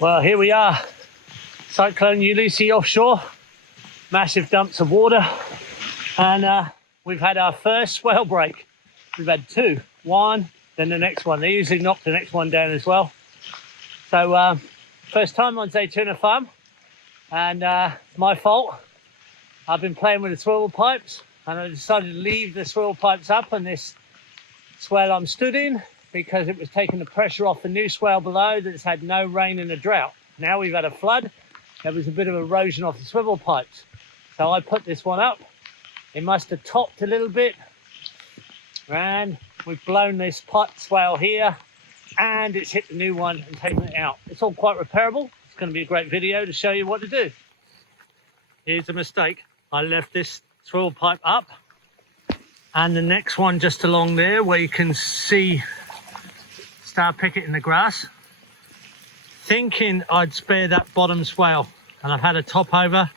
Well, here we are, Cyclone Ulysses offshore, massive dumps of water, and we've had our first swale break. We've had two, one, then the next one. They usually knock the next one down as well. So first time on Zaytuna Farm, and it's my fault. I've been playing with the swivel pipes, and I decided to leave the swivel pipes up on this swale I'm stood in, because it was taking the pressure off the new swale below that's had no rain in a drought. Now we've had a flood. There was a bit of erosion off the swivel pipes. So I put this one up. It must have topped a little bit. And we've blown this pot swale here, and it's hit the new one and taken it out. It's all quite repairable. It's going to be a great video to show you what to do. Here's a mistake. I left this swivel pipe up, and the next one just along there where you can see star picket in the grass, thinking I'd spare that bottom swale, and I've had a top over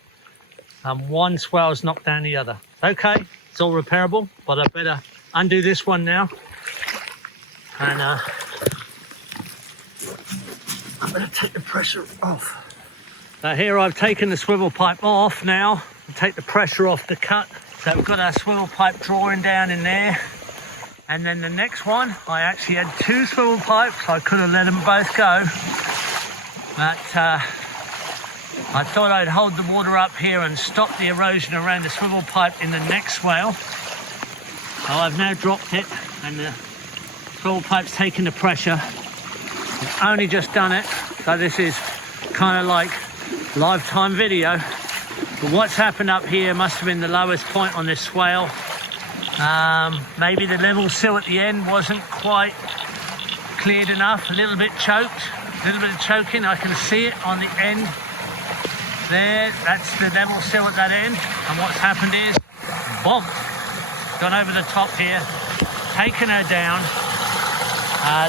and one swale's knocked down the other. Okay, it's all repairable, but I better undo this one now, and I'm going to take the pressure off. So here I've taken the swivel pipe off now to take the pressure off the cut. So we've got our swivel pipe drawing down in there. And then the next one, I actually had two swivel pipes. I could have let them both go. But I thought I'd hold the water up here and stop the erosion around the swivel pipe in the next swale. So I've now dropped it, and the swivel pipe's taking the pressure. I've only just done it, so this is kind of like lifetime video. But what's happened up here must have been the lowest point on this swale. Maybe the level sill at the end wasn't quite cleared enough, a little bit choked, a little bit of choking. I can see it on the end there. That's the level sill at that end, and what's happened is boom, gone over the top here, taken her down.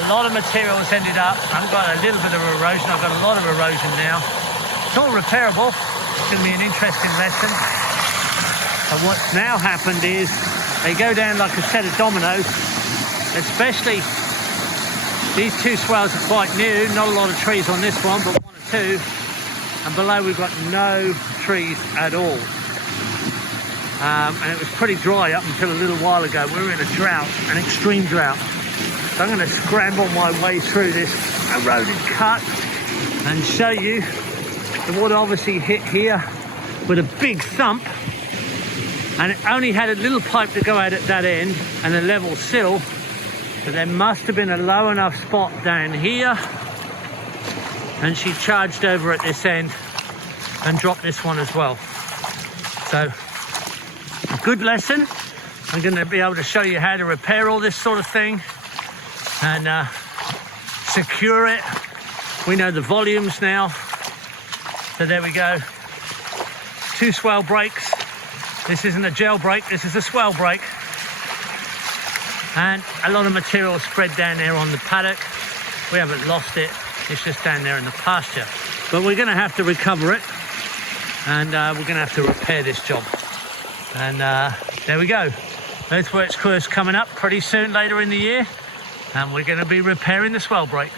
A lot of materials ended up. I've got a little bit of erosion. I've got a lot of erosion now. It's all repairable. It's going to be an interesting lesson. And what's now happened is they go down like a set of dominoes. Especially these two swales are quite new. Not a lot of trees on this one, but one or two. And below we've got no trees at all. And it was pretty dry up until a little while ago. We were in a drought, an extreme drought. So I'm going to scramble my way through this eroded cut and show you the water obviously hit here with a big thump, and it only had a little pipe to go out at that end and a level sill, but there must have been a low enough spot down here, and she charged over at this end and dropped this one as well. So a good lesson. I'm going to be able to show you how to repair all this sort of thing and secure it. We know the volumes now. So there we go. Two swale breaks. This isn't a gel break, this is a swale break. And a lot of material spread down there on the paddock. We haven't lost it, it's just down there in the pasture. But we're going to have to recover it, and we're going to have to repair this job. And there we go. Earthworks course coming up pretty soon later in the year, and we're going to be repairing the swale breaks.